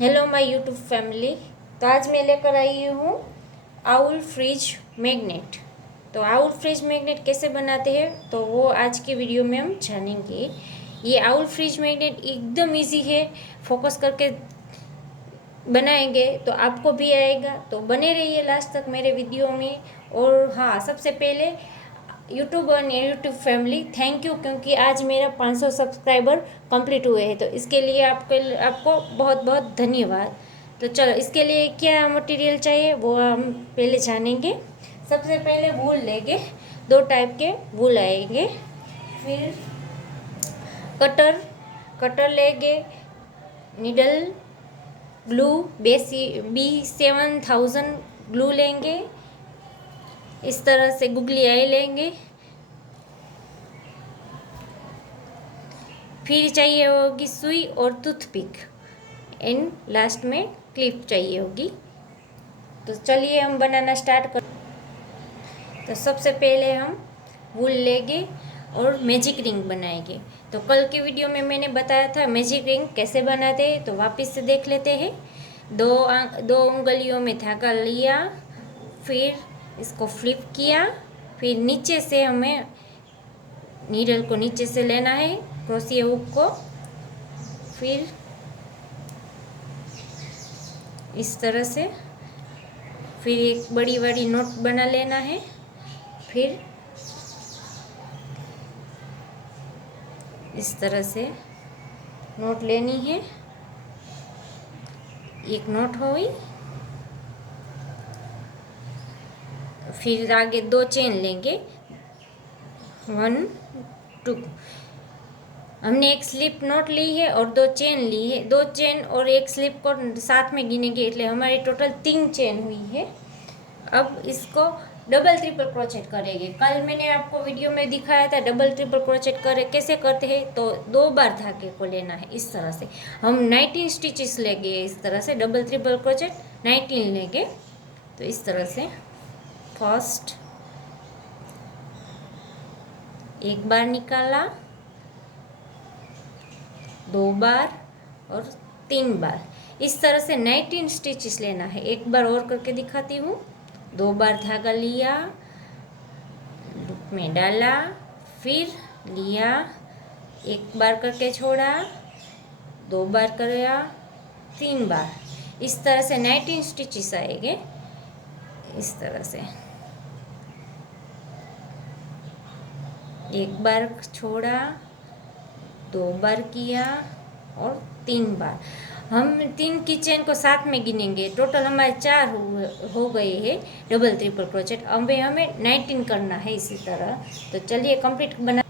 Hello my YouTube family. तो आज मैं लेकर आई हूँ आउल फ्रिज मैग्नेट। तो आउल फ्रिज मैग्नेट कैसे बनाते हैं तो वो आज की वीडियो में हम जानेंगे। ये आउल फ्रिज मैग्नेट एकदम इजी है, फोकस करके बनाएंगे तो आपको भी आएगा। तो बने रहिए लास्ट तक मेरे वीडियो में। और हाँ, सबसे पहले यूट्यूब और यूट्यूब फैमिली थैंक यू, क्योंकि आज मेरा 500 सब्सक्राइबर कंप्लीट हुए हैं। तो इसके लिए आपको बहुत बहुत धन्यवाद। तो चलो, इसके लिए क्या मटेरियल चाहिए वो हम पहले जानेंगे। सबसे पहले वूल लेंगे, दो टाइप के वूल आएंगे। फिर कटर कटर लेंगे, नीडल ग्लू B7000 ग्लू लेंगे। इस तरह से गुगली आई लेंगे। फिर चाहिए होगी सुई और टूथपिक, एंड लास्ट में क्लिप चाहिए होगी। तो चलिए हम बनाना स्टार्ट कर। तो सबसे पहले हम वूल लेंगे और मैजिक रिंग बनाएंगे। तो कल की वीडियो में मैंने बताया था मैजिक रिंग कैसे बनाते हैं, तो वापस से देख लेते हैं। दो उंगलियों में धागा लिया, फिर इसको फ्लिप किया, फिर नीचे से हमें नीडल को नीचे से लेना है, क्रोशिया हुक को। फिर इस तरह से फिर एक बड़ी बड़ी नोट बना लेना है। फिर इस तरह से नोट लेनी है, एक नोट हो गई। फिर आगे दो चेन लेंगे, 1 2। हमने एक स्लिप नोट ली है और दो चेन ली है। दो चेन और एक स्लिप को साथ में गिनेंगे, इसलिए हमारी टोटल 3 चेन हुई है। अब इसको डबल ट्रिपल क्रोचेट करेंगे। कल मैंने आपको वीडियो में दिखाया था डबल ट्रिपल क्रोचेट करे कैसे करते हैं। तो 2 बार धागे को लेना है। इस तरह से हम 19 स्टिचेस लेंगे। इस तरह से डबल ट्रिपल क्रोचेट 19 लेंगे। तो इस तरह से फर्स्ट एक बार निकाला, 2 बार और 3 बार। इस तरह से 19 स्टिचेस लेना है। एक बार और करके दिखाती हूँ। 2 बार धागा लिया, लूप में डाला, फिर लिया, एक बार करके छोड़ा, 2 बार किया, 3 बार। इस तरह से 19 स्टिचेस आएंगे। इस तरह से एक बार छोड़ा, 2 बार किया और 3 बार। हम 3 की चेन को साथ में गिनेंगे। टोटल हमारे 4 हो गए हैं डबल ट्रिपल क्रोचेट। अब हमें 19 करना है इसी तरह। तो चलिए कंप्लीट बना।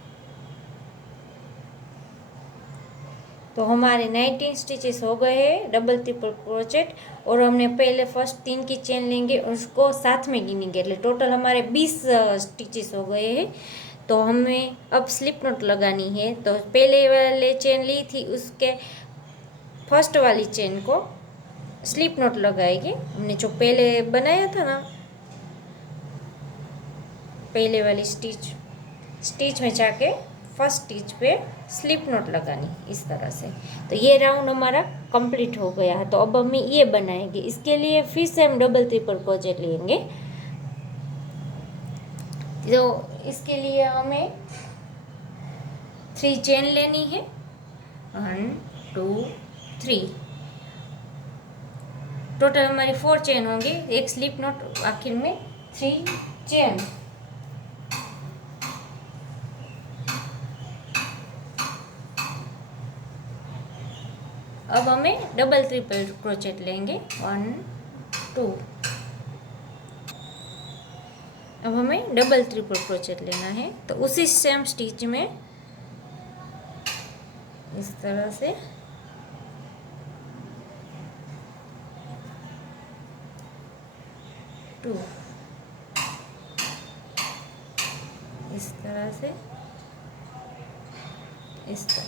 तो हमारे 19 स्टिचेस हो गए हैं डबल ट्रिपल क्रोचेट। और हमने पहले फर्स्ट 3 की चेन लेंगे, उसको साथ में गिनेंगे, એટલે टोटल हमारे 20 स्टिचेस हो गए हैं। तो हमें अब स्लिप नॉट लगानी है। तो पहले वाले चेन ली थी, उसके फर्स्ट वाली चेन को स्लिप नॉट लगाएंगे। हमने जो पहले बनाया था ना, पहले वाली स्टिच में जाके first stitch pay slip not लगानी, इस तरह से। तो ये राउंड हमारा कंप्लीट हो गया है। तो अब हम ये बनाएंगे। इसके लिए फिर से हम डबल ट्रिपल क्रोचेट लेंगे। तो इसके लिए हमें 3 चेन लेनी है, 1 2 3। टोटल हमारी 4 चेन होंगे, एक स्लिप नॉट, आखिर में 3 चेन। अब हमें डबल ट्रिपल क्रोचेट लेंगे, 1 2। अब हमें डबल ट्रिपल क्रोचेट लेना है। तो उसी सेम स्टिच में इस तरह से टू, इस तरह से, इस तरह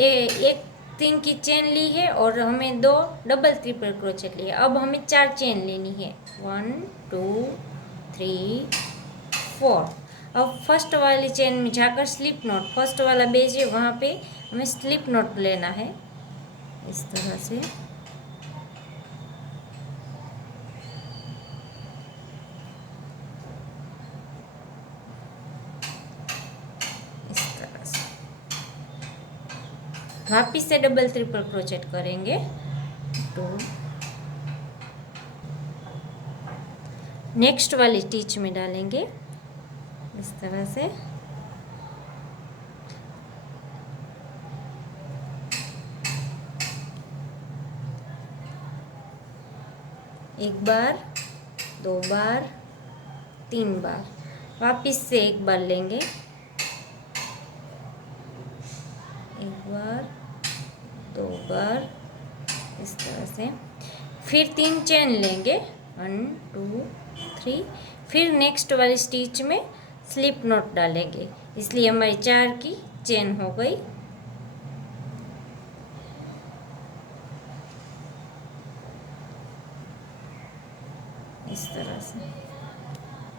एक 3 की चेन ली है और हमें 2 डबल ट्रिपल क्रोचेट लिए। अब हमें 4 चेन लेनी है, 1 2 3 4। अब फर्स्ट वाली चेन में जाकर स्लिप नॉट, फर्स्ट वाला बेज है वहाँ पे हमें स्लिप नॉट लेना है इस तरह से। इस तरह से वापिस से डबल ट्रिपल क्रोचेट करेंगे। तो नेक्स्ट वाली स्टिच में डालेंगे इस तरह से। एक बार, दो बार, तीन बार, वापिस से एक बार लेंगे, एक बार, दो बार, इस तरह से। फिर 3 चेन लेंगे, 1 2 3। फिर नेक्स्ट वाली स्टिच में स्लिप नॉट डालेंगे, इसलिए हमारी 4 की चेन हो गई। इस तरह से,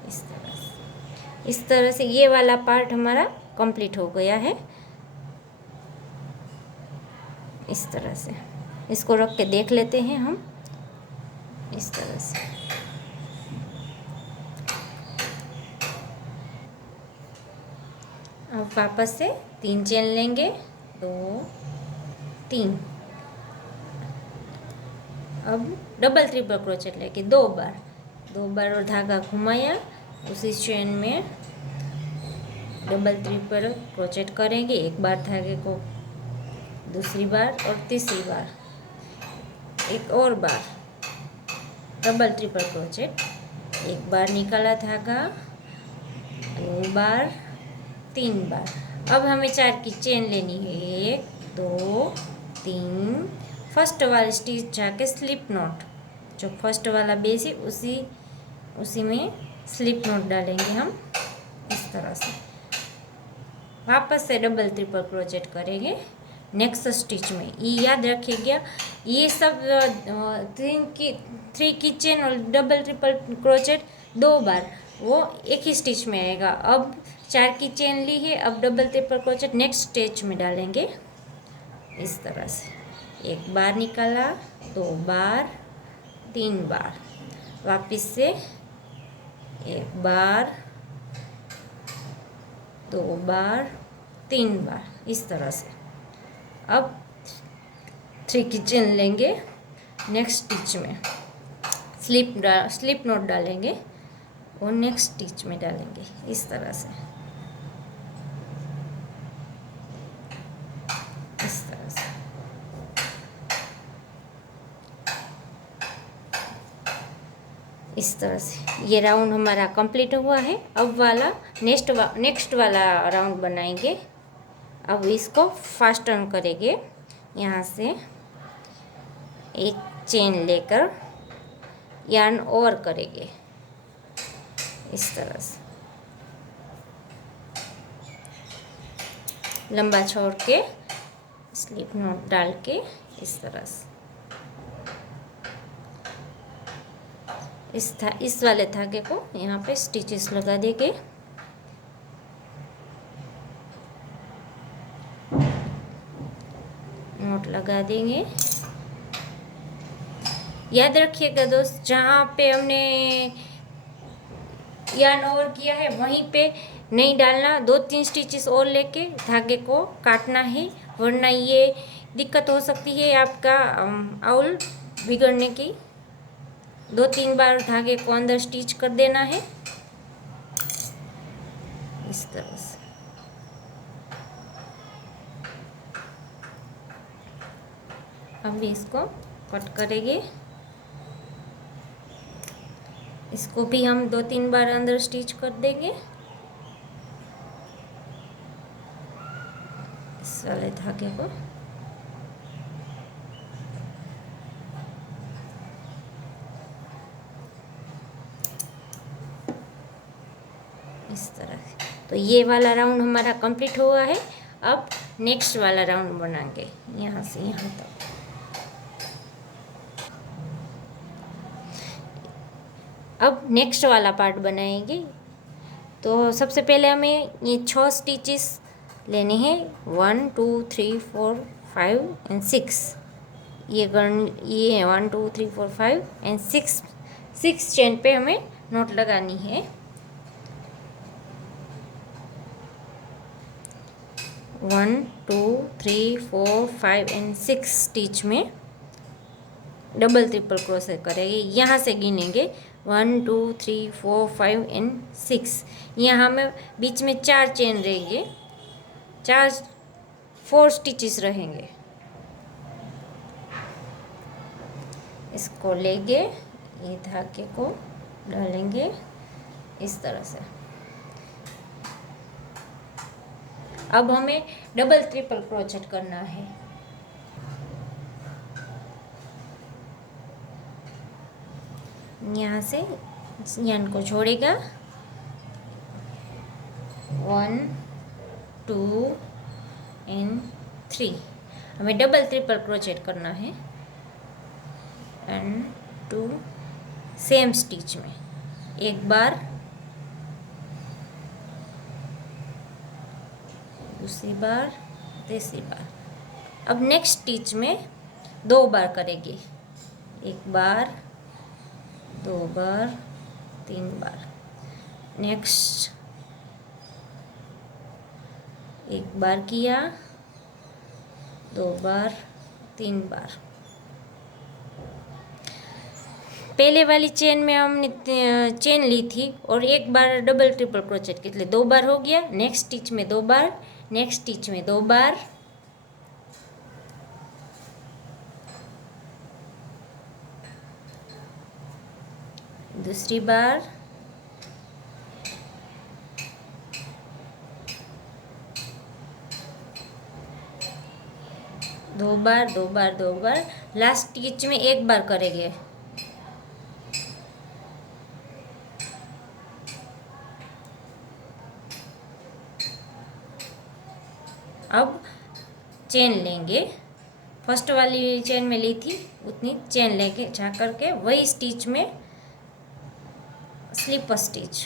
इस तरह से, इस तरह से ये वाला पार्ट हमारा कंप्लीट हो गया है। इस तरह से इसको रख के देख लेते हैं हम। इस तरह से अब वापस से 3 चेन लेंगे, 2 3। अब डबल ट्रिपल क्रोचेट लेके 2 बार और धागा घुमाया, उसी चेन में डबल ट्रिपल क्रोचेट करेंगे। एक बार धागे को, दूसरी बार और तीसरी बार, एक और बार डबल ट्रिपल क्रोचेट, एक बार निकाला धागा, 2 बार, 3 बार। अब हमें 4 की चेन लेनी है, 1 2 3। फर्स्ट वाली स्टिच जाके स्लिप नॉट, जो फर्स्ट वाला बेस है उसी में स्लिप नॉट डालेंगे हम इस तरह से। वापस से डबल ट्रिपल क्रोचेट करेंगे नेक्स्ट स्टिच में। ये याद रखिएगा, ये सब 3 की चेन और डबल ट्रिपल क्रोचेट 2 बार वो एक ही स्टिच में आएगा। अब 4 की चेन ली है, अब double triple crochet next stitch में डालेंगे इस तरह से। एक बार निकाला, 2 बार, 3 बार, वापिस से एक बार, 2 बार, 3 बार, इस तरह से। अब 3 की चेन लेंगे, नेक्स्ट स्टिच में स्लिप नॉट डालेंगे और नेक्स्ट स्टिच में डालेंगे इस तरह से, इस तरह से। इस तरह से ये राउंड हमारा कंप्लीट हुआ है। अब वाला नेक्स्ट वाला राउंड बनाएंगे। अब इसको फास्ट टर्न करेंगे, यहाँ से एक चेन लेकर यार्न ओवर करेंगे इस तरह से, लंबा छोड़ के स्लिप नॉट डाल के इस तरह से। इस वाले धागे को यहाँ पे स्टिचेस लगा देंगे। नॉट लगा देंगे। याद रखिएगा दोस्त, जहाँ पे हमने यार्न ओवर किया है वहीं पे नहीं डालना, 2-3 स्टिचेस और लेके धागे को काटना है, वरना ये दिक्कत हो सकती है आपका आउल बिगड़ने की। 2-3 बार धागे को अंदर स्टिच कर देना है इस तरह से। अब इसको कट करेंगे, इसको भी हम 2-3 बार अंदर स्टिच कर देंगे इस वाले धागे को। इस तरह से। तो ये वाला राउंड हमारा कंप्लीट हुआ है। अब नेक्स्ट वाला राउंड बनाएंगे, यहाँ से यहाँ तक। अब नेक्स्ट वाला पार्ट बनाएंगे। तो सबसे पहले हमें ये 6 स्टिचेस लेने हैं, 1 2 3 4 5 एंड 6। ये है 1 2 3 4 5 एंड 6 चेन पे हमें नॉट लगानी है। 1 2 3 4 5 एंड 6 स्टिच में डबल ट्रिपल क्रोशे करेंगे। यहाँ से गिनेंगे 1 2 3 4 5 एंड 6। यहाँ में बीच में 4 चेन रहेंगे, 4 स्टिचेस रहेंगे। इसको लेंगे, ये धागे को डालेंगे इस तरह से। अब हमें डबल ट्रिपल क्रोचेट करना है। यहाँ से यान को जोड़ेगा, 1 2 एंड 3। हमें डबल ट्रिपल क्रोचेट करना है एंड 2 सेम स्टिच में एक बार, दूसरी बार, तीसरी बार। अब नेक्स्ट स्टिच में 2 बार करेंगे, एक बार, 2 बार, 3 बार। नेक्स्ट एक बार किया, 2 बार, 3 बार। पहले वाली चेन में हमने चेन ली थी और एक बार डबल ट्रिपल क्रोचेट किया, इसलिए 2 बार हो गया। नेक्स्ट स्टिच में 2 बार, नेक्स्ट स्टिच में 2 बार, दूसरी बार, दो बार, 2 बार, 2 बार। लास्ट स्टिच में एक बार करेंगे। अब चेन लेंगे, फर्स्ट वाली चेन में ली थी उतनी चेन लेके जा करके वही स्टिच में स्लिप स्टिच,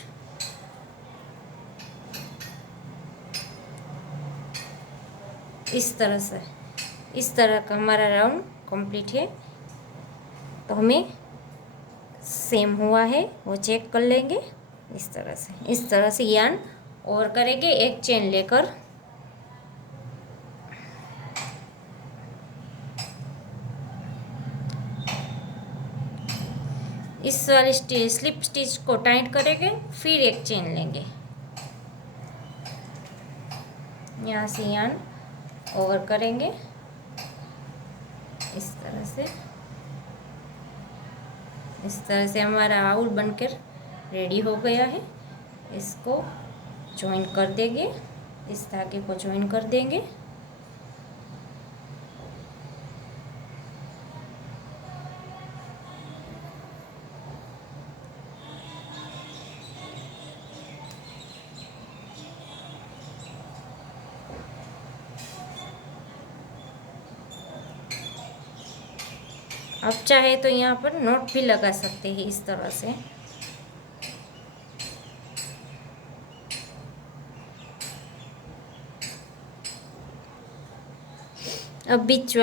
इस तरह से। इस तरह का हमारा राउंड कंप्लीट है। तो हमें सेम हुआ है वो चेक कर लेंगे इस तरह से यान और करेंगे एक चेन लेकर। इस वाली स्लिप स्टिच को टाइट करेंगे, फिर एक चेन लेंगे, यहाँ से यान ओवर करेंगे इस तरह से। इस तरह से हमारा आउल बनकर रेडी हो गया है। इसको ज्वाइन कर देंगे, इस धागे को ज्वाइन कर देंगे। अब चाहे तो यहाँ पर नोट भी लगा सकते हैं इस तरह से। अब बीच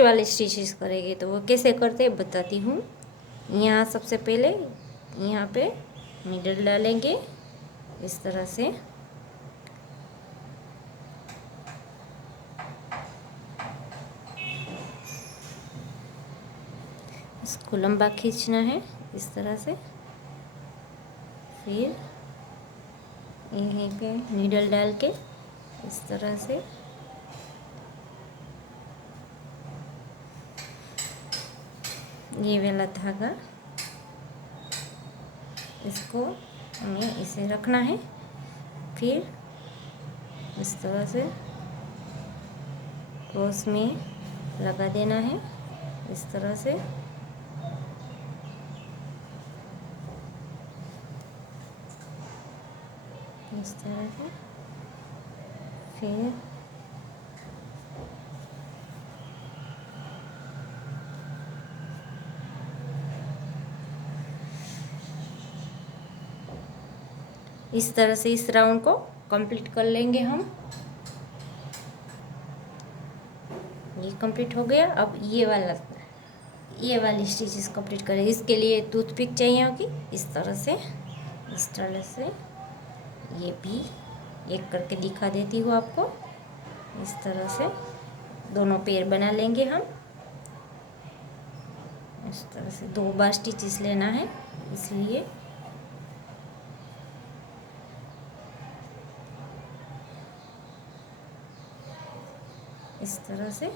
वाले स्टिचेस करेंगे तो वो कैसे करते हैं बताती हूँ। यहाँ सबसे पहले यहाँ पे नीडल डालेंगे इस तरह से, इसको लंबा खींचना है इस तरह से। फिर यहीं पे नीडल डाल के इस तरह से ये वाला धागा, इसको हमें इसे रखना है। फिर इस तरह से क्रॉस में लगा देना है इस तरह से। इस तरह से फिर इस तरह से इस राउंड को कंप्लीट कर लेंगे हम। ये कंप्लीट हो गया। अब ये वाली स्टिचेस कंप्लीट करें। इसके लिए टूथपिक चाहिए होगी। इस तरह से ये भी एक करके दिखा देती हूँ आपको। इस तरह से दोनों पैर बना लेंगे हम। इस तरह से 2 बार स्टिचेस लेना है, इसलिए इस तरह से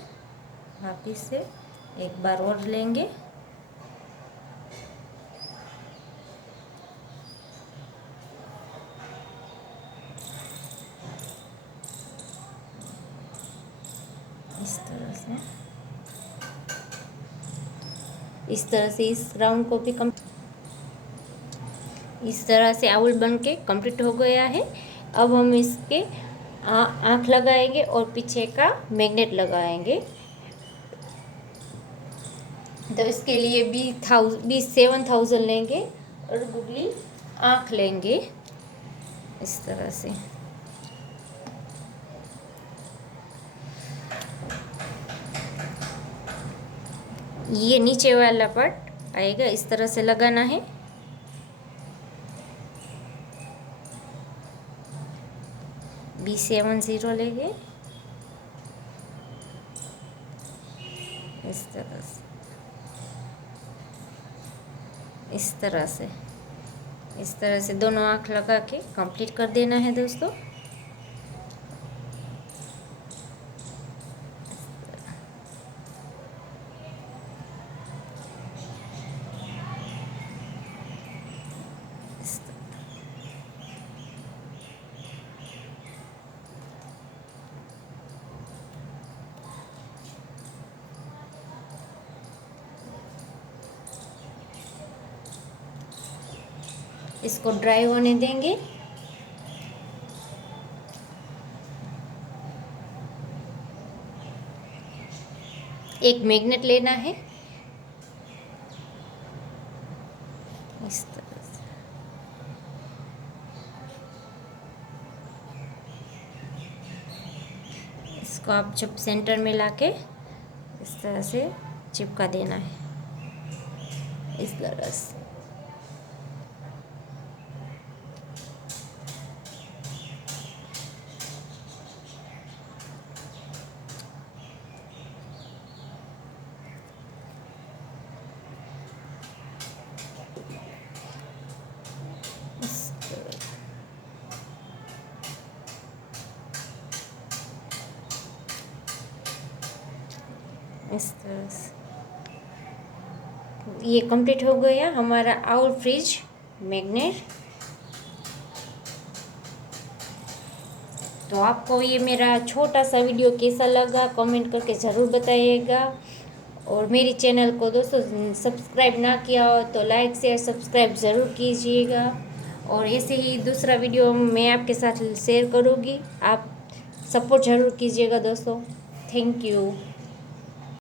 वापिस से एक बार और लेंगे। इस तरह से इस राउंड को भी इस तरह से आउल बन के कंप्लीट हो गया है। अब हम इसके आँख लगाएंगे और पीछे का मैग्नेट लगाएंगे। तो इसके लिए 7,000 लेंगे और गुगली आँख लेंगे इस तरह से। ये नीचे वाला पार्ट आएगा, इस तरह से लगाना है। B70 लेंगे इस तरह से, इस तरह से दोनों आँख लगा के कंप्लीट कर देना है दोस्तों। इसको ड्राई होने देंगे। एक मैग्नेट लेना है इस तरह से। इसको आप जब सेंटर में लाके इस तरह से चिपका देना है इस तरह से। इस तरह से ये कंप्लीट हो गया हमारा आउल फ्रिज मैग्नेट। तो आपको ये मेरा छोटा सा वीडियो कैसा लगा कमेंट करके ज़रूर बताइएगा। और मेरी चैनल को दोस्तों सब्सक्राइब ना किया हो तो लाइक शेयर सब्सक्राइब ज़रूर कीजिएगा। और ऐसे ही दूसरा वीडियो मैं आपके साथ शेयर करूँगी, आप सपोर्ट ज़रूर कीजिएगा दोस्तों। Thank you.